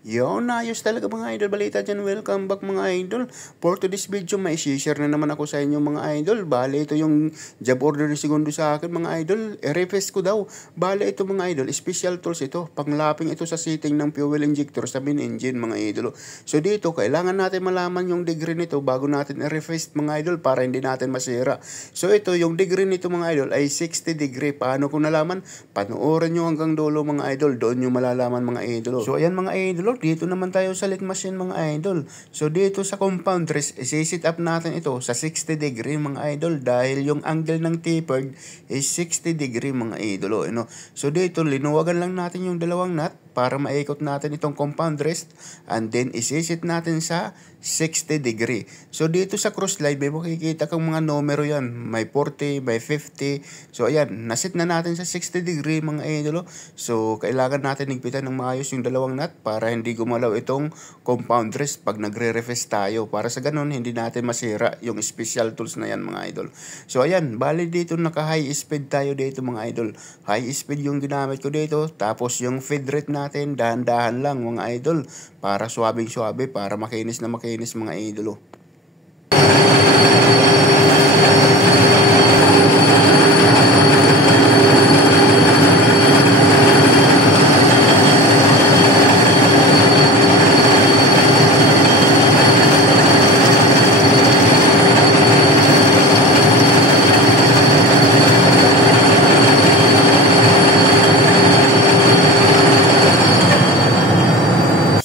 Yo, ayos talaga mga idol. Balita dyan, welcome back mga idol. For today's video, may share na naman ako sa inyo mga idol. Bale, ito yung job order ni segundo sa akin mga idol. I-request ko daw. Bale, ito mga idol, special tools ito. Panglapping ito sa setting ng fuel injector sa main engine mga idol. So dito, kailangan natin malaman yung degree nito bago natin i-request mga idol para hindi natin masira. So ito, yung degree nito mga idol ay 60 degree. Paano ko nalaman? Panoorin nyo hanggang dulo mga idol. Doon nyo malalaman mga idol. So ayan mga idol. Dito naman tayo sa lead machine mga idol. So dito sa compound rest, isi-set up natin ito sa 60 degree mga idol dahil yung angle ng tapered is 60 degree mga idol. So dito linuwagan lang natin yung dalawang nut para maikot natin itong compound rest and then isi-set natin sa 60 degree. So dito sa cross slide may makikita kang mga numero yan. May 40, may 50. So ayan, naset na natin sa 60 degree mga idol. So kailangan natin higpitan ng maayos yung dalawang nut para hindi gumalaw itong compound rest pag nagre-refresh tayo. Para sa ganun hindi natin masira yung special tools na yan mga idol. So ayan, bali dito naka high speed tayo dito mga idol. High speed yung ginamit ko dito. Tapos yung feed rate natin dahan-dahan lang mga idol para suwabing-suwabe, para makinis na makinis mga idolo.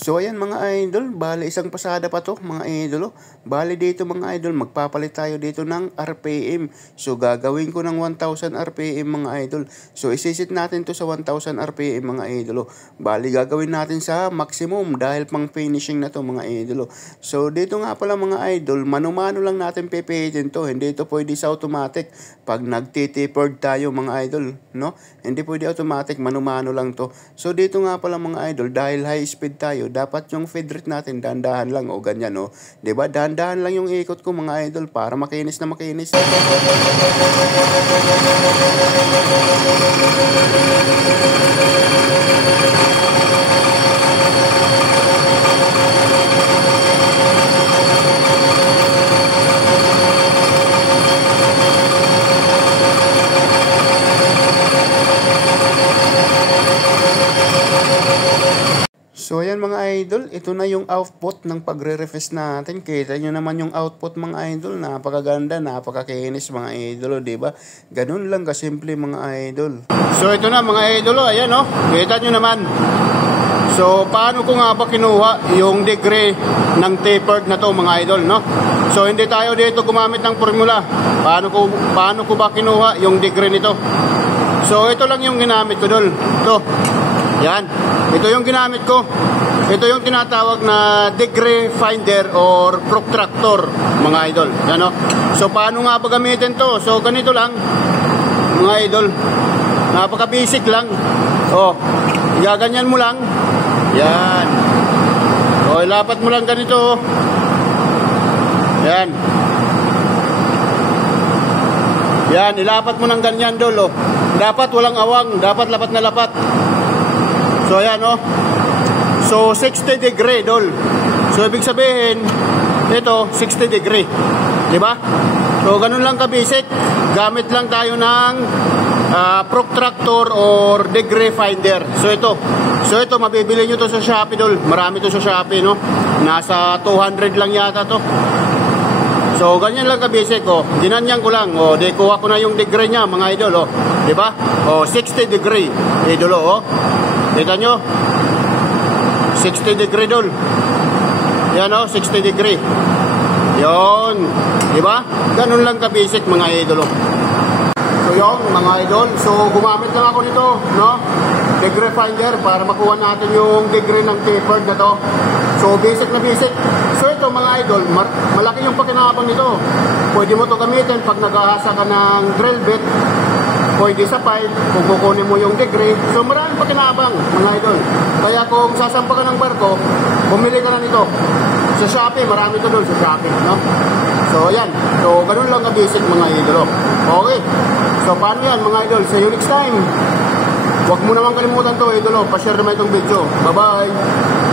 So ayan mga idol, bali isang pasada pa to mga idol. Bali dito mga idol, magpapalit tayo dito ng RPM. So gagawin ko ng 1000 RPM mga idol. So isisit natin to sa 1000 RPM mga idol. Bali gagawin natin sa maximum dahil pang finishing na to mga idol. So dito nga pala mga idol, mano-mano lang natin pipihitin to. Hindi ito pwede sa automatic. Pag nagtitapered tayo mga idol, no? Hindi pwede automatic, mano-mano lang to. So dito nga pala mga idol, dahil high speed tayo, dapat yung feed rate natin dahan-dahan lang o ganyan, no? 'Di ba? Dahan-dahan lang yung ikot ko mga idol para makinis na makinis. So ayan mga idol, ito na yung output ng pagre-refresh natin. Kita nyo naman yung output mga idol, napakaganda, napakakinis mga idol, di ba? Ganun lang kasimple mga idol. So ito na mga idol, ayan o, kita nyo naman. So paano ko nga ba kinuha yung degree ng tapered na to mga idol, no? So hindi tayo dito gumamit ng formula. Paano ko ba kinuha yung degree nito? So ito lang yung ginamit ko dol. Ito. Yan. Ito yung ginamit ko. Ito yung tinatawag na degree finder or protractor mga idol. Yan o. So paano nga ba gamitin to? So ganito lang mga idol. Napaka basic lang. O, gaganyan mo lang. Yan. O, ilapat mo lang ganito. Yan. Yan, ilapat mo ng ganyan dol. O. Dapat walang awang. Dapat lapat na lapat. So ayan o. So 60 degree dol. So ibig sabihin ito 60 degree. Di ba? So ganun lang ka basic. Gamit lang tayo ng protractor or degree finder. So ito mabibili nyo to sa Shopee dol. Marami to sa Shopee no. Nasa 200 lang yata to. So ganyan lang ka basic oh. Ginanyan ko lang oh. Di kuha ko na yung degree niya mga idol oh. Di ba? Oh 60 degree idol oh. Kita nyo? 60 degree dol. Yan o, 60 degree. Yon. Diba? Ganun lang ka-basic mga idol. So yun, mga idol. So gumamit lang ako nito, no? Degree finder para makuha natin yung degree ng tapered na to. So basic na basic. So ito mga idol, malaki yung pakinabang nito. Pwede mo to gamitin pag nag-ahasa ka ng drill bit. Pwede sa pipe, kung kukunin mo yung degree. So maraming pakinabang mga idol. Kaya kung sasampa ka ng barko, bumili ka na nito. Sa Shopee, marami ito doon sa Shopee, no? So ayan. So ganun lang ka-basic mga idol. Okay. So paano yan mga idol? See you next time. Huwag mo naman kalimutan to idol. Pa-share naman itong video. Bye-bye.